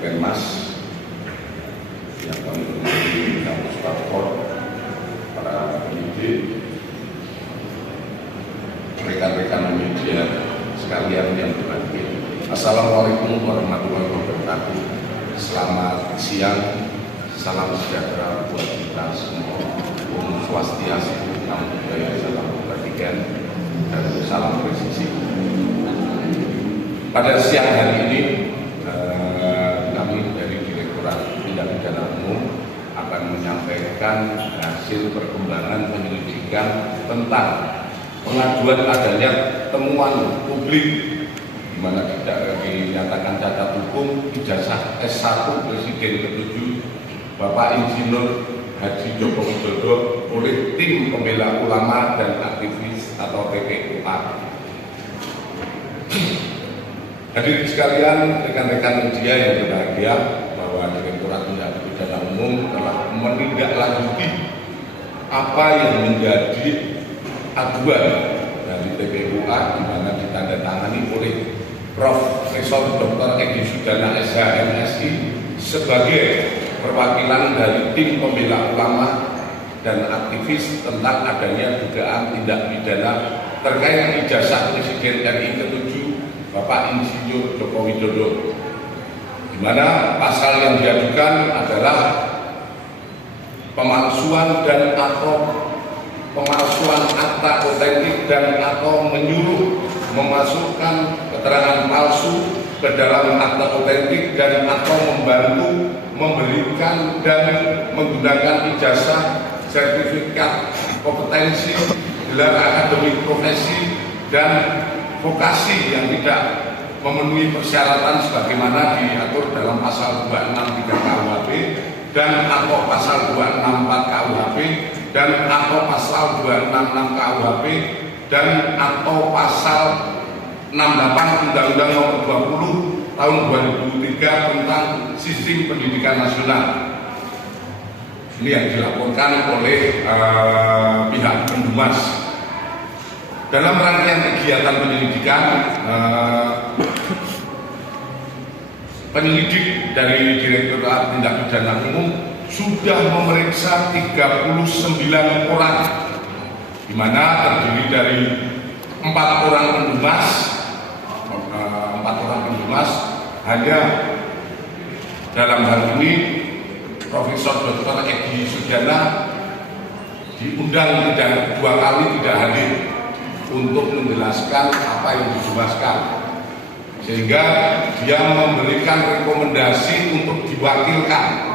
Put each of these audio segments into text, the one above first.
Pukenmas yang kami hormati kampus Paspor, para pendidik, rekan-rekan media sekalian yang berbahagia. Assalamualaikum warahmatullahi wabarakatuh. Selamat siang, salam sejahtera buat kita semua. Om Swastiastu, Namo Buddhaya, salam kebajikan, dan salam presisi. Pada siang hari ini, kami dari Direktorat Tindak Pidana Umum akan menyampaikan hasil perkembangan penyelidikan tentang pengaduan adanya temuan publik di mana tidak dinyatakan cacat hukum ijazah S1 Presiden ke-7 Bapak Insinyur Haji Joko Widodo oleh tim pembela ulama dan aktivis atau TPUA. Hadirin sekalian, rekan-rekan media yang berbahagia, bahwa Direktorat Tindak Pidana Umum telah menindaklanjuti apa yang menjadi aduan dari TPUA, di mana ditandatangani oleh Profesor Dr. Egy Sujana SH MSI sebagai perwakilan dari tim pembela ulama dan aktivis tentang adanya dugaan tindak pidana terkait ijazah Presiden RI ke-7 Bapak Insinyur Joko Widodo, di mana pasal yang diajukan adalah pemalsuan dan atau pemalsuan akta otentik dan atau menyuruh memasukkan keterangan palsu ke dalam akta otentik dan atau membantu memberikan dan menggunakan ijazah, sertifikat kompetensi, gelar akademik profesi dan vokasi yang tidak memenuhi persyaratan sebagaimana diatur dalam pasal 263 KUHP dan atau pasal 264 KUHP dan atau pasal 266 KUHP dan atau pasal 68 Undang-Undang Nomor 20 Tahun 2003 tentang Sistem Pendidikan Nasional. Ini yang dilaporkan oleh pihak Pendumas. Dalam rangkaian kegiatan penyelidikan, penyelidik dari Direktorat Tindak Pidana Umum sudah memeriksa 39 orang, di mana terdiri dari 4 orang pendumas, hanya dalam hal ini Profesor Dr. Egy Sujana diundang tidak 2 kali tidak hadir untuk menjelaskan apa yang dijelaskan, sehingga dia memberikan rekomendasi untuk diwakilkan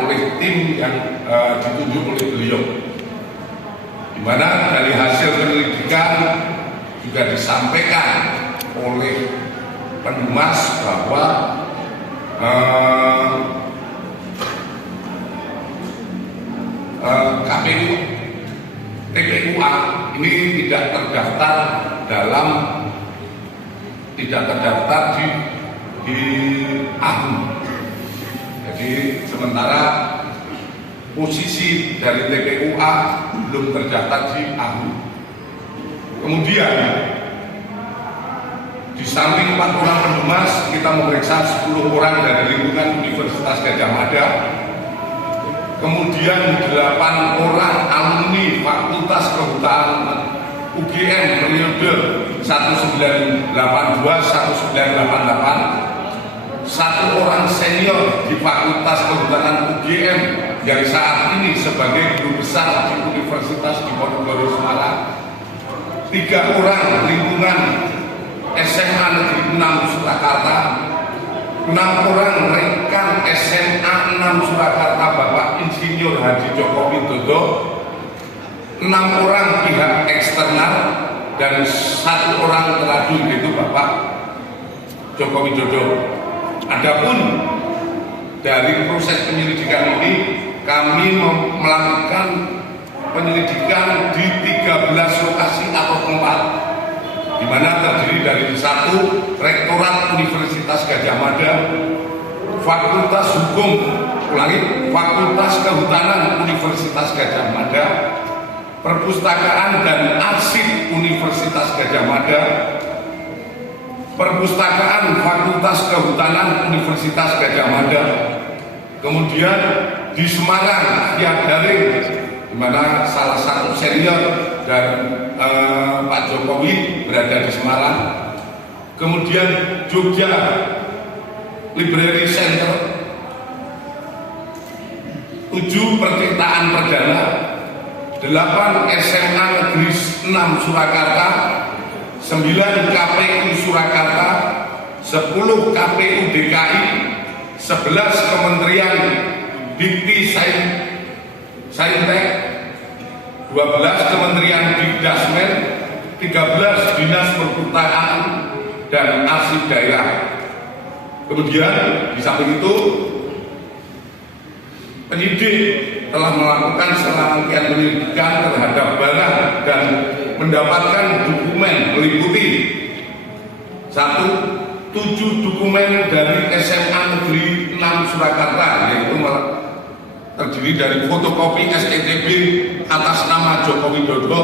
oleh tim yang ditunjuk oleh beliau, di mana dari hasil penyelidikan juga disampaikan oleh Pendumas bahwa KPU TPUA ini tidak terdaftar di AHU. Jadi sementara posisi dari TPUA belum terdaftar di AHU. Kemudian di samping 4 orang pendumas, kita memeriksa 10 orang dari lingkungan Universitas Gadjah Mada. Kemudian 8 orang alumni Fakultas Kehutanan UGM periode 1982-1988, 1 orang senior di Fakultas Kehutanan UGM yang saat ini sebagai guru besar di Universitas Diponegoro Semarang, 3 orang lingkungan SMA Negeri 6 Surakarta, 6 orang rekan SMA 6 Surakarta Bapak Insinyur Haji Joko Widodo, 6 orang pihak eksternal, dan 1 orang teradu yaitu Bapak Joko Widodo. Adapun dari proses penyelidikan ini, kami melakukan penyelidikan di 13 lokasi atau tempat, di mana terdiri dari 1 Rektorat Universitas Gadjah Mada, Fakultas Kehutanan Universitas Gadjah Mada, Perpustakaan dan Arsip Universitas Gadjah Mada, Perpustakaan Fakultas Kehutanan Universitas Gadjah Mada. Kemudian di Semarang via daring, di mana salah satu senior dan Pak Jokowi berada di Semarang. Kemudian Jogja Library Center, 7 percetakan perdana, 8 SMA Negeri 6 Surakarta, 9 KPU Surakarta, 10 KPU DKI, 11 Kementerian Dikti Saintek, 12 Kementerian Dikdasmen, 13 Dinas Perpustakaan dan Arsip Daerah. Kemudian di samping itu penyidik telah melakukan serangkaian penyelidikan terhadap barang dan mendapatkan dokumen meliputi 1. 7 dokumen dari SMA Negeri 6 Surakarta, yaitu terdiri dari fotokopi STTB atas nama Joko Widodo,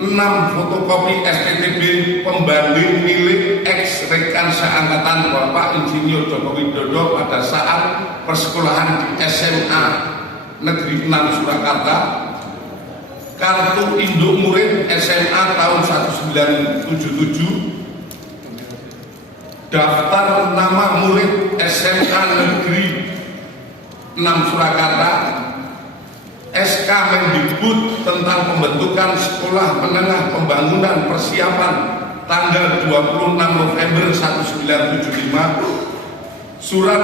6 fotokopi STTB pembanding milik ex rekan seangkatan Bapak Insinyur Joko Widodo pada saat persekolahan di SMA Negeri 6 Surakarta, kartu induk murid SMA tahun 1977, daftar nama murid SMA Negeri 6 Surakarta, SK Mendikbud tentang pembentukan Sekolah Menengah Pembangunan Persiapan tanggal 26 November 1975, Surat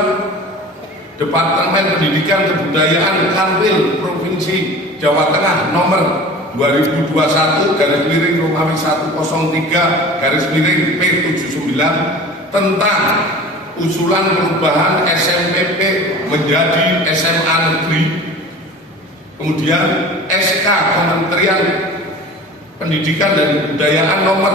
Departemen Pendidikan Kebudayaan Kanwil Provinsi Jawa Tengah nomor 2021-Romawi 103-P79 tentang usulan perubahan SMPP menjadi SMA Negeri. Kemudian SK Kementerian Pendidikan dan Kebudayaan nomor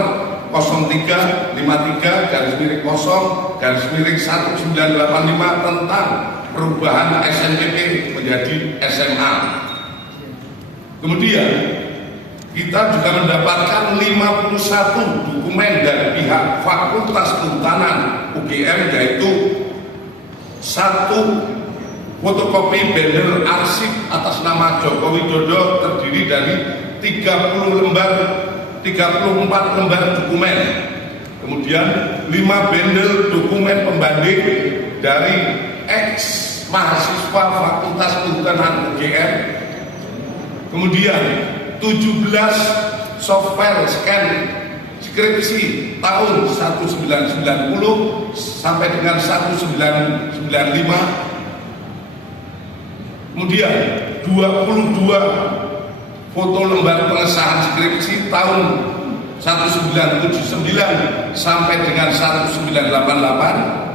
0353-0-1985 tentang perubahan SMPP menjadi SMA. Kemudian kita juga mendapatkan 51 dokumen dari pihak Fakultas Kehutanan UGM, yaitu 1 fotokopi banner arsip atas nama Joko Widodo terdiri dari 34 lembar dokumen. Kemudian 5 bundel dokumen pembanding dari ex mahasiswa Fakultas Kehutanan UGM. Kemudian 17 software scan skripsi tahun 1990 sampai dengan 1995. Kemudian 22 foto lembar pengesahan skripsi tahun 1979 sampai dengan 1988.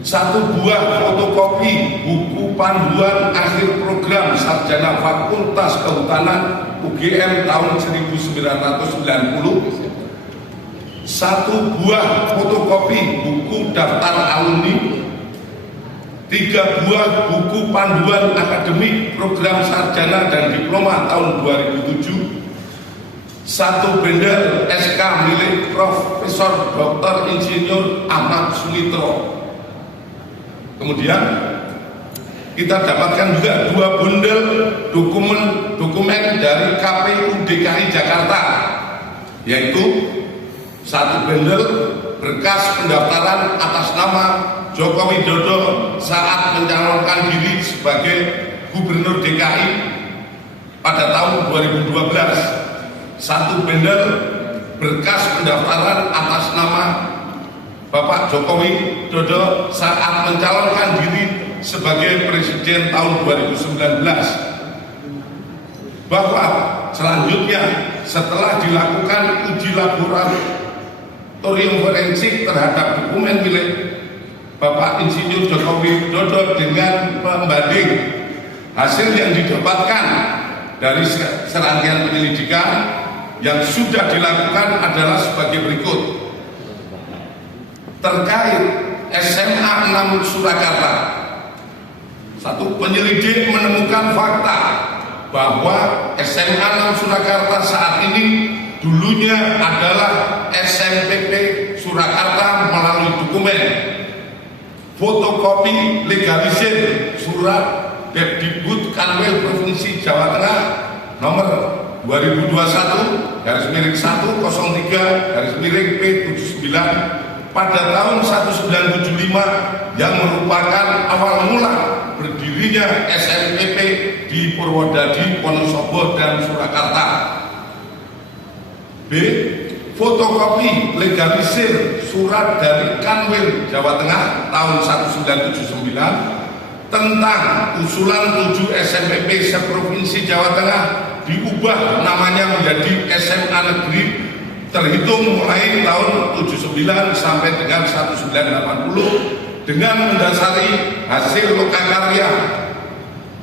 1 buah fotokopi buku panduan akhir program sarjana Fakultas Kehutanan UGM tahun 1990. 1 buah fotokopi buku daftar alumni. 3 buah buku panduan akademik program sarjana dan diploma tahun 2007. 1 bundel SK milik Profesor Dr. Insinyur Ahmad Sulitro. Kemudian kita dapatkan juga 2 bundel dokumen dari KPU DKI Jakarta, yaitu 1 bundel berkas pendaftaran atas nama Joko Widodo saat mencalonkan diri sebagai Gubernur DKI pada tahun 2012. 1 bundel berkas pendaftaran atas nama Bapak Joko Widodo saat mencalonkan diri sebagai Presiden tahun 2019. Bahwa selanjutnya setelah dilakukan uji laboratorium forensik terhadap dokumen milik Bapak Insinyur Joko Widodo dengan pembanding, hasil yang didapatkan dari serangkaian penyelidikan yang sudah dilakukan adalah sebagai berikut. Terkait SMA 6 Surakarta, 1, penyelidik menemukan fakta bahwa SMA 6 Surakarta saat ini dulunya adalah SMPP Surakarta melalui dokumen fotokopi legalisir surat Depdikbud Kanwil Provinsi Jawa Tengah nomor 2021-103-P79 pada tahun 1975 yang merupakan awal mula berdirinya SNPP di Purwodadi, Wonosobo, dan Surakarta. B. Fotokopi legalisir surat dari Kanwil Jawa Tengah tahun 1979 tentang usulan 7 SNPP seprovinsi Jawa Tengah diubah namanya menjadi SMA Negeri terhitung mulai tahun 79 sampai dengan 1980 dengan mendasari hasil lokakarya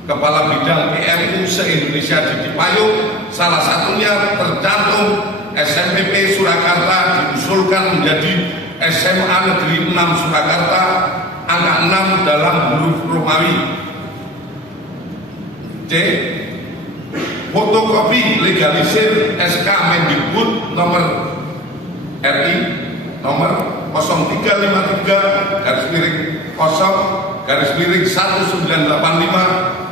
Kepala Bidang PMU se-Indonesia di Payung. Salah satunya tercantum SNPP Surakarta diusulkan menjadi SMA Negeri 6 Surakarta, angka 6 dalam huruf Romawi. C. Fotokopi legalisir SK Mendikbud nomor RI nomor 0353-0-1985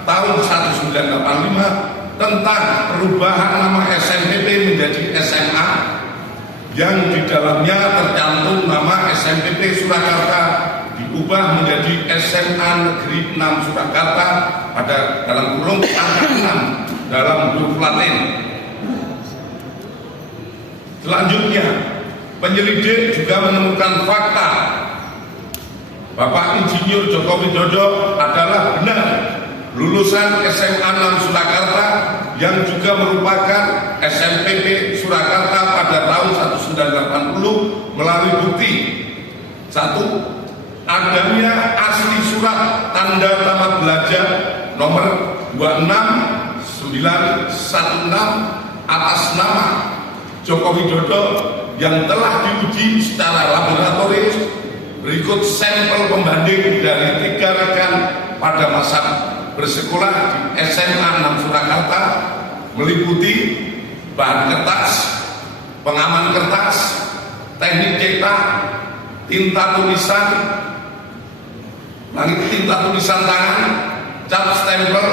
tahun 1985 tentang perubahan nama SNPP menjadi SMA yang di dalamnya tercantum nama SNPP Surakarta diubah menjadi SMA Negeri 6 Surakarta pada dalam kurung angka 6 dalam huruf Latin. Selanjutnya, penyelidik juga menemukan fakta Bapak Insinyur Joko Widodo adalah benar lulusan SMA 6 Surakarta yang juga merupakan SNPP Surakarta pada tahun 1980 melalui bukti 1. Adanya asli surat tanda tamat belajar nomor 26916 atas nama Joko Widodo yang telah diuji secara laboratoris. Berikut sampel pembanding dari 3 rekan pada masa bersekolah di SMA 6 Surakarta meliputi bahan kertas, pengaman kertas, teknik cetak, tinta tulisan, tinta tulisan tangan, cap stempel,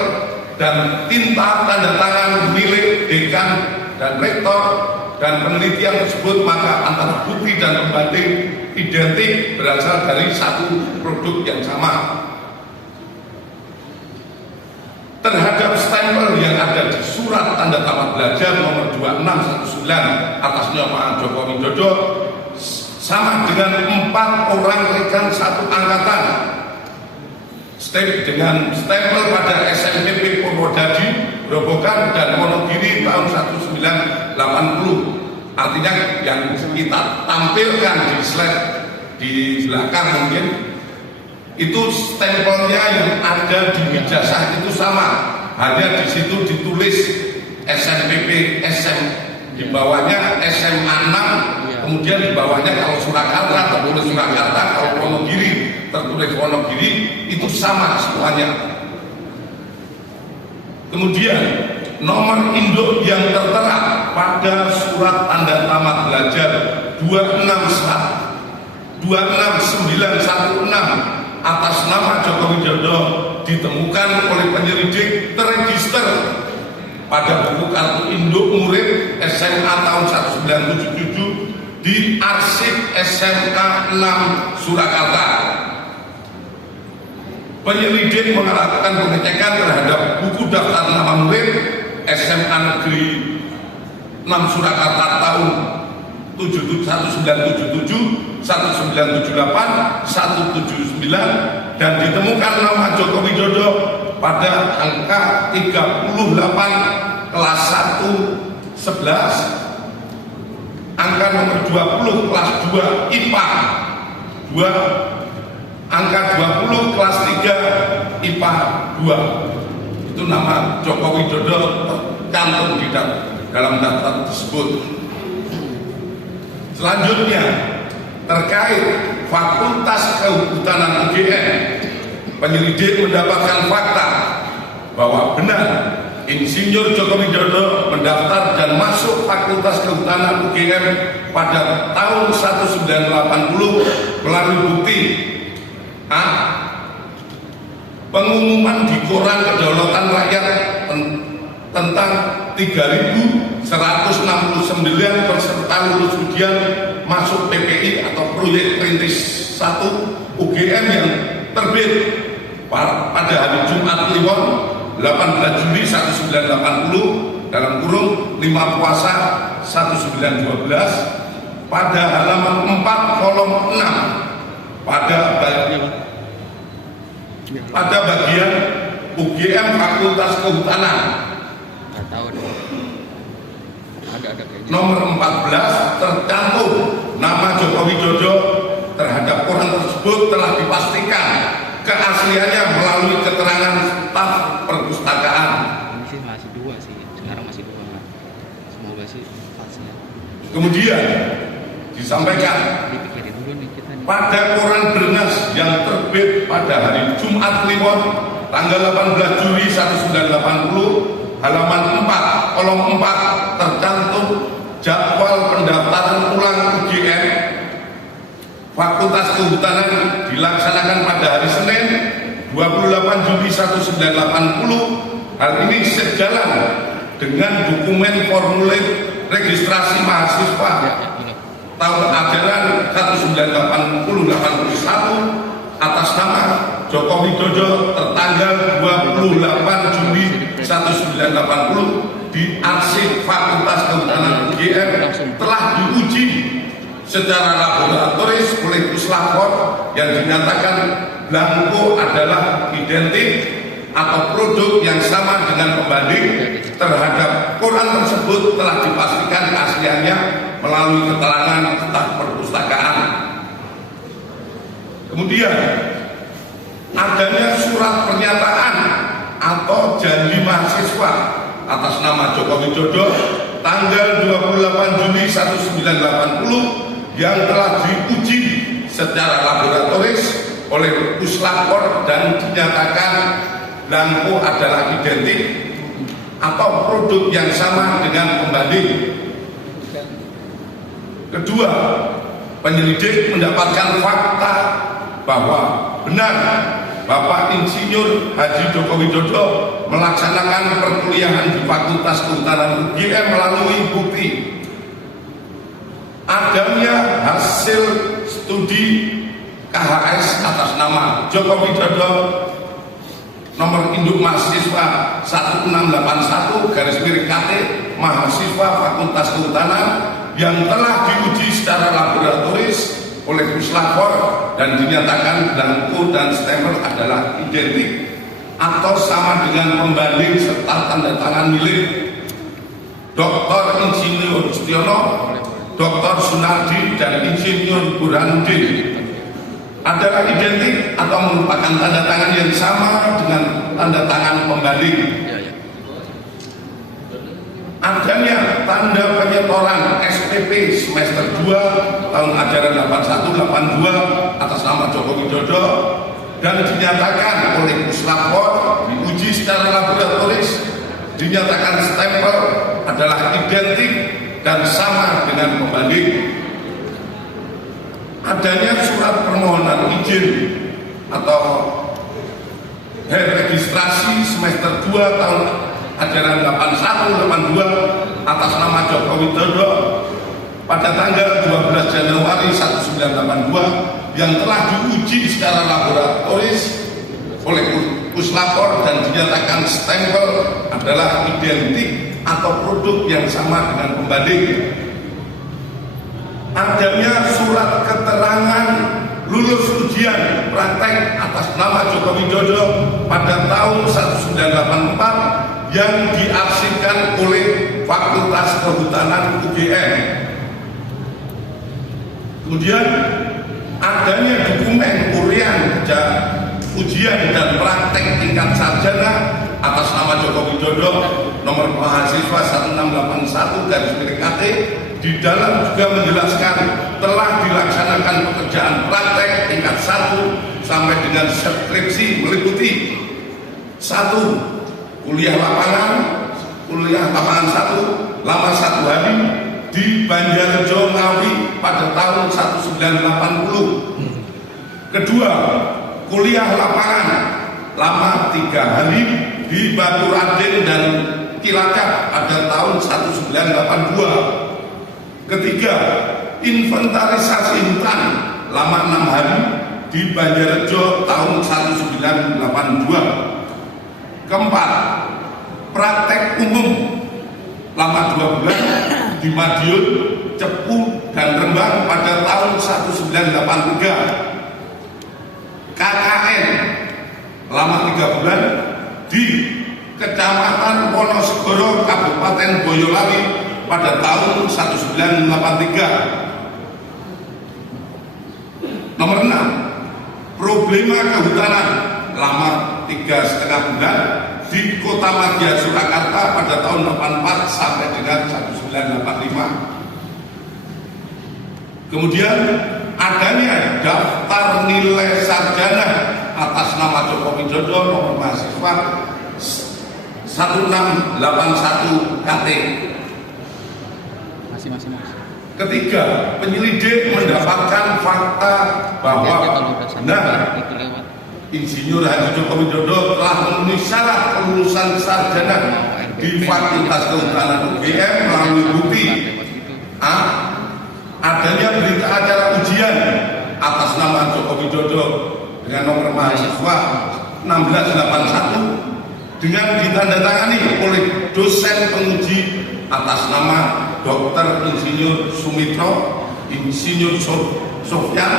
dan tinta tanda tangan milik dekan dan rektor. Dan penelitian tersebut maka antara bukti dan pembanding identik berasal dari satu produk yang sama. Terhadap stempel yang ada di surat tanda tamat belajar nomor 2619 atas nama Joko Widodo sama dengan 4 orang rekan satu angkatan dengan stempel pada SNPP Purwodadi, Grobogan, dan Wonogiri tahun 1980. Artinya yang kita tampilkan di slide di belakang mungkin itu stempelnya yang ada di ijazah itu sama, hanya di situ ditulis SNPP SM, di bawahnya SMA 6, kemudian di bawahnya kalau Surakarta tertulis Surakarta, kalau Wonogiri tertulis Wonogiri, itu sama semuanya. Kemudian nomor induk yang tertera pada surat tanda tamat belajar 26916 atas nama Joko Widodo ditemukan oleh penyelidik terregister pada buku kartu induk murid SMA tahun 1977 di arsip SMK 6 Surakarta. Penyelidik melakukan pengecekan terhadap buku daftar nama murid SMA Negeri 6 Surakarta tahun 1977, 1978, 179 dan ditemukan nama Joko Widodo pada angka 38 kelas 1 11, angka nomor 20 kelas 2 IPA 2, angka 20 kelas 3 IPA 2. Itu nama Joko Widodo tercantum di dalam daftar tersebut. Selanjutnya, terkait Fakultas Kehutanan UGM, penyelidik mendapatkan fakta bahwa benar Insinyur Joko Widodo mendaftar dan masuk Fakultas Kehutanan UGM pada tahun 1980 melalui bukti A. Pengumuman di Koran Kedaulatan Rakyat tentang 3.169 peserta lulus ujian masuk PPI atau proyek perintis 1 UGM yang terbit pada hari Jumat Kliwon 18 Juli 1980 dalam kurung 5 Puasa 1912 pada halaman 4 kolom 6 pada bagian UGM Fakultas Kehutanan nomor 14 tercantum nama Joko Widodo. Terhadap koran tersebut telah dipastikan keasliannya melalui keterangan staf perpustakaan. Ini masih 2 sih, sekarang masih 2. Semoga sih pasnya. Kemudian disampaikan Dipikirin dulu nih kita nih. pada koran Bernas yang terbit pada hari Jumat Kliwon tanggal 18 Juli 1980 halaman 4 kolom 4 tercantum jadwal pendaftaran ulang UGM Fakultas Kehutanan dilaksanakan pada hari Senin 28 Juli 1980. Hal ini sejalan dengan dokumen formulir registrasi mahasiswa tahun ajaran 1980-81 atas nama Joko Widodo tertanggal 28 Juli 1980 di arsip Fakultas Kehutanan UGM telah diuji secara laboratoris oleh puslapor yang dinyatakan blanko adalah identik atau produk yang sama dengan pembanding. Terhadap koran tersebut telah dipastikan keasliannya melalui keterangan staf perpustakaan. Kemudian adanya surat pernyataan atau janji mahasiswa atas nama Joko Widodo tanggal 28 Juli 1980 yang telah diuji secara laboratoris oleh puslapor dan dinyatakan blanko adalah identik atau produk yang sama dengan pembanding. Kedua, penyelidik mendapatkan fakta bahwa benar Bapak Insinyur Haji Joko Widodo melaksanakan perkuliahan di Fakultas Kehutanan UGM melalui bukti adanya hasil studi KHS atas nama Joko Widodo nomor induk mahasiswa 1681/KT mahasiswa Fakultas Kehutanan yang telah diuji secara laboratoris oleh puslapor dan dinyatakan blanko dan stempel adalah identik atau sama dengan pembanding serta tanda tangan milik Dr. Insinyur Setiono, Dr. Sunardi dan Insinyur Burhanuddin adalah identik atau merupakan tanda tangan yang sama dengan tanda tangan pembanding. Adanya tanda penyetoran SPP semester 2 tahun ajaran 81-82 atas nama Joko Widodo dan dinyatakan oleh puslapor diuji secara laboratoris, dinyatakan stempel adalah identik dan sama dengan pembanding. Adanya surat permohonan izin atau registrasi semester 2 tahun ajaran 81-82 atas nama Joko Widodo pada tanggal 12 Januari 1982 yang telah diuji secara laboratoris oleh puslapor dan dinyatakan stempel adalah identik atau produk yang sama dengan pembanding. Adanya surat keterangan lulus ujian praktek atas nama Joko Widodo pada tahun 1984 yang diarsipkan oleh Fakultas Kehutanan UGM. Kemudian adanya dokumen urian ujian dan praktek tingkat sarjana atas nama Joko Widodo nomor mahasiswa 1681/KT di dalam juga menjelaskan telah dilaksanakan pekerjaan praktek tingkat 1 sampai dengan skripsi meliputi 1. Kuliah lapangan, kuliah lapangan 1 lama 1 hari di Banjarjo Ngawi pada tahun 1980. Kedua, kuliah lapangan lama 3 hari di Batu Raden dan Cilacap pada tahun 1982. Ketiga, inventarisasi hutan lama 6 hari di Banjarjo tahun 1982. Keempat, praktek umum lama 2 bulan di Madiun, Cepu, dan Rembang pada tahun 1983. KKN lama 3 bulan di Kecamatan Wonosegoro, Kabupaten Boyolali pada tahun 1983. Nomor 6, problema kehutanan lama 3,5 bulan di Kota Madya Surakarta pada tahun 84 sampai dengan 1985. Kemudian adanya daftar nilai sarjana atas nama Joko Widodo nomor mahasiswa 1681 KT. Masih. Ketiga, penyelidik mendapatkan fakta bahwa Insinyur Haji Joko Widodo telah memenuhi syarat kelulusan sarjana di Fakultas Kehutanan UGM melalui bukti A. Adanya berita acara ujian atas nama Joko Widodo dengan nomor mahasiswa 1681 dengan ditandatangani oleh dosen penguji atas nama Dr. Insinyur Sumitro, Insinyur Sofyan,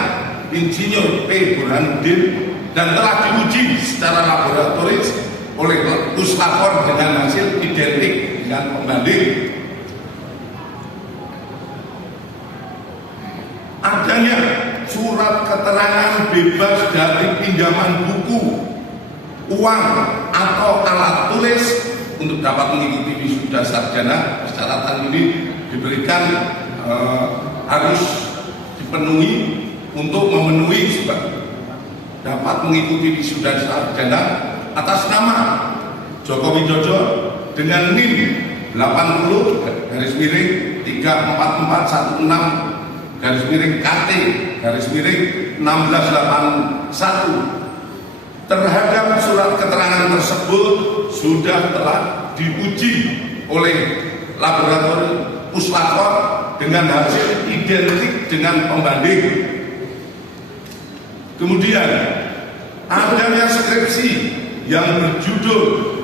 Insinyur P. Burhanuddin, dan telah diuji secara laboratoris oleh puslapor dengan hasil identik dengan pembanding. Adanya surat keterangan bebas dari pinjaman buku, uang, atau alat tulis untuk dapat mengikuti wisuda sarjana. Persyaratan ini diberikan harus dipenuhi untuk memenuhi dapat mengikuti wisuda sarjana atas nama Joko Widodo dengan NIM 80-3416-KT-1681. Terhadap surat keterangan tersebut sudah telah diuji oleh laboratorium puslapor dengan hasil identik dengan pembanding. Kemudian adanya skripsi yang berjudul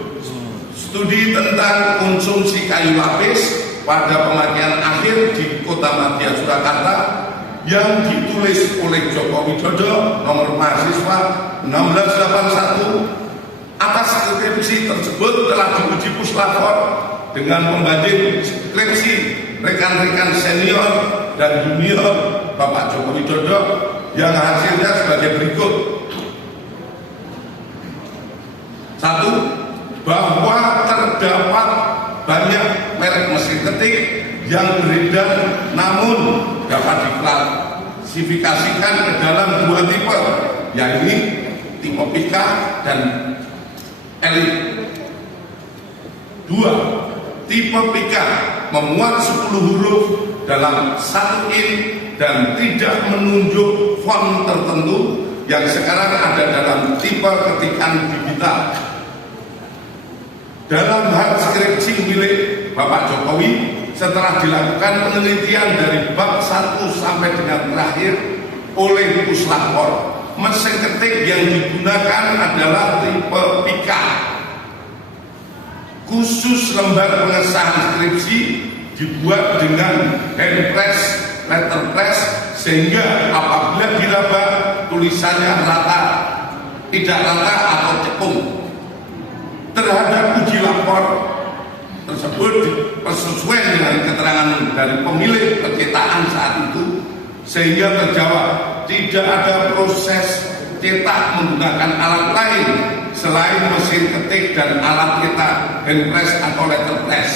Studi tentang Konsumsi Kayu Lapis pada Pemakaian Akhir di Kota Madya Surakarta yang ditulis oleh Joko Widodo nomor mahasiswa 1681. Atas skripsi tersebut telah diuji puslapor dengan pembanding skripsi rekan-rekan senior dan junior Bapak Joko Widodo yang hasilnya sebagai berikut. 1. Bahwa terdapat banyak merek mesin ketik yang beredar namun dapat diklasifikasikan ke dalam 2 tipe, yakni tipe Pika dan Elite. 2. Tipe Pika memuat 10 huruf dalam 1 in dan tidak menunjuk font tertentu yang sekarang ada dalam tipe ketikan digital. Dalam hal skripsi milik Bapak Jokowi, setelah dilakukan penelitian dari bab 1 sampai dengan terakhir oleh puslapor, mesin ketik yang digunakan adalah tipe Pika. Khusus lembar pengesahan skripsi dibuat dengan hand press, letterpress, sehingga apabila diraba tulisannya rata, tidak rata atau cekung. Terhadap uji lapor tersebut sesuai dengan keterangan dari pemilik percetakan saat itu, sehingga terjawab tidak ada proses cetak menggunakan alat lain selain mesin ketik dan alat cetak hand press atau letterpress.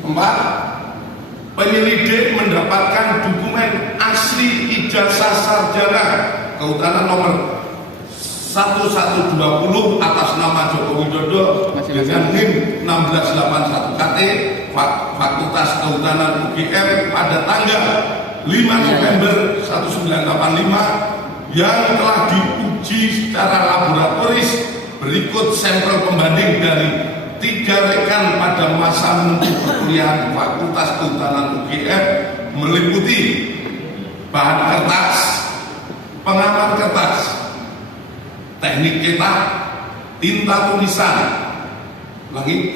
Empat, penyelidik mendapatkan dokumen asli ijazah sarjana kehutanan nomor 1120 atas nama Joko Widodo dengan NIM 1681 KT Fakultas Kehutanan UGM pada tanggal 5 November 1985 yang telah diuji secara laboratoris. Berikut sampel pembanding dari 3 rekan pada masa menempuh perkuliahan Fakultas Kehutanan UGM meliputi bahan kertas, pengaman kertas, teknik cetak, tinta tulisan,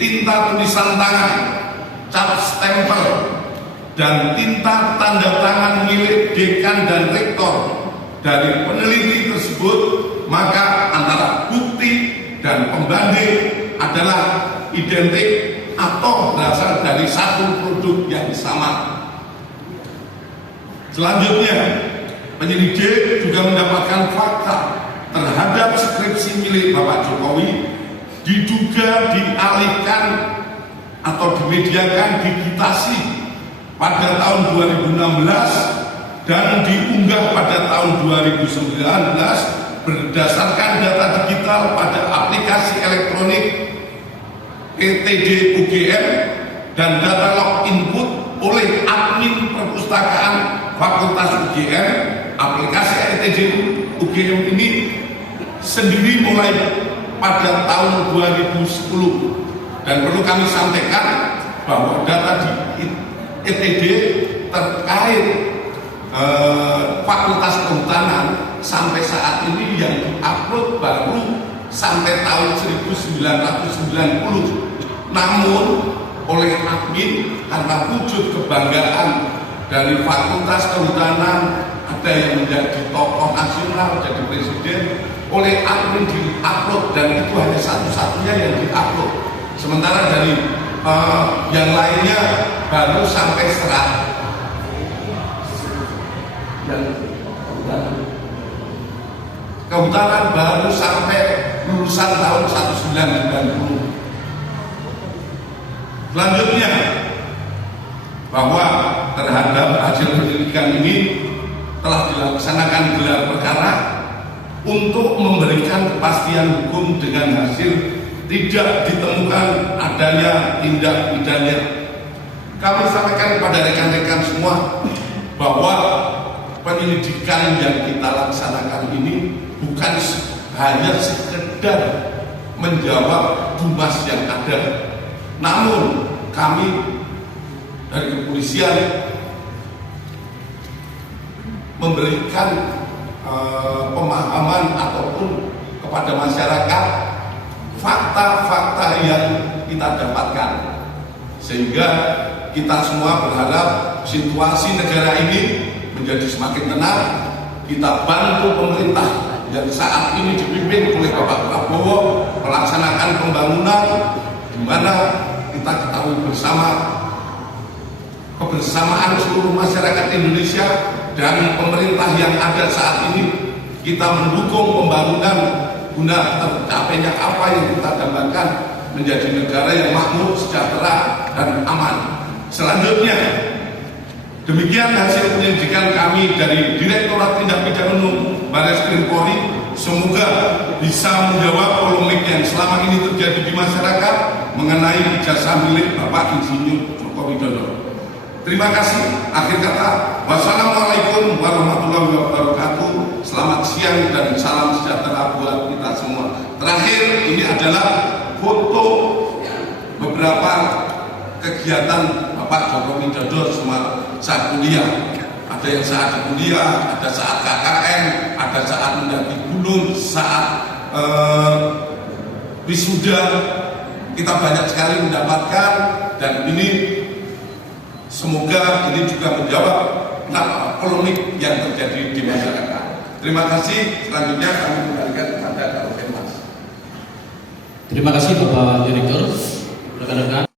tinta tulisan tangan, cap stempel, dan tinta tanda tangan milik dekan dan rektor. Dari peneliti tersebut, maka antara bukti dan pembanding adalah identik atau berasal dari satu produk yang sama. Selanjutnya, penyelidik juga mendapatkan fakta terhadap skripsi milik Bapak Jokowi diduga dialihkan atau dimediakan digitasi pada tahun 2016 dan diunggah pada tahun 2019 berdasarkan data digital pada aplikasi elektronik ETD UGM dan data log input oleh admin perpustakaan Fakultas UGM. Aplikasi ETD UGM ini sendiri mulai pada tahun 2010 dan perlu kami sampaikan bahwa data di ETD terkait Fakultas Kehutanan sampai saat ini yang diupload baru sampai tahun 1990. Namun oleh admin karena wujud kebanggaan dari Fakultas Kehutanan, ada yang menjadi tokoh nasional, jadi presiden, oleh admin diupload dan itu hanya satu-satunya yang diupload. Sementara dari yang lainnya baru sampai serat. Kehutanan baru sampai lulusan tahun 1990. Selanjutnya, bahwa terhadap hasil pendidikan ini telah dilaksanakan gelar perkara untuk memberikan kepastian hukum dengan hasil tidak ditemukan adanya tindak pidana. Kami sampaikan kepada rekan-rekan semua bahwa penyelidikan yang kita laksanakan ini bukan hanya sekedar menjawab dumas yang ada, namun kami dari kepolisian memberikan pemahaman ataupun kepada masyarakat fakta-fakta yang kita dapatkan, sehingga kita semua berharap situasi negara ini menjadi semakin tenang. Kita bantu pemerintah yang saat ini dipimpin oleh Bapak Prabowo melaksanakan pembangunan, di mana kita ketahui bersama kebersamaan seluruh masyarakat Indonesia dan pemerintah yang ada saat ini. Kita mendukung pembangunan guna tercapainya apa yang kita dambakan, menjadi negara yang makmur, sejahtera, dan aman. Selanjutnya, demikian hasil penyelidikan kami dari Direktorat Tindak Pidana Umum Barreskrim Polri. Semoga bisa menjawab polemik yang selama ini terjadi di masyarakat mengenai ijazah milik Bapak Insinyur Joko Widodo. Terima kasih. Akhir kata, wassalamualaikum warahmatullahi wabarakatuh. Selamat siang dan salam sejahtera buat kita semua. Terakhir, ini adalah foto beberapa kegiatan Bapak Joko Widodo saat kuliah. Ada yang saat kuliah, ada saat KKN, ada saat mendaki gunung, saat wisuda. Kita banyak sekali mendapatkan, dan ini semoga ini juga menjawab polemik yang terjadi di masyarakat. Terima kasih. Selanjutnya kami kembalikan kepada Kak Mas. Terima kasih Bapak Direktur. Rekan-rekan.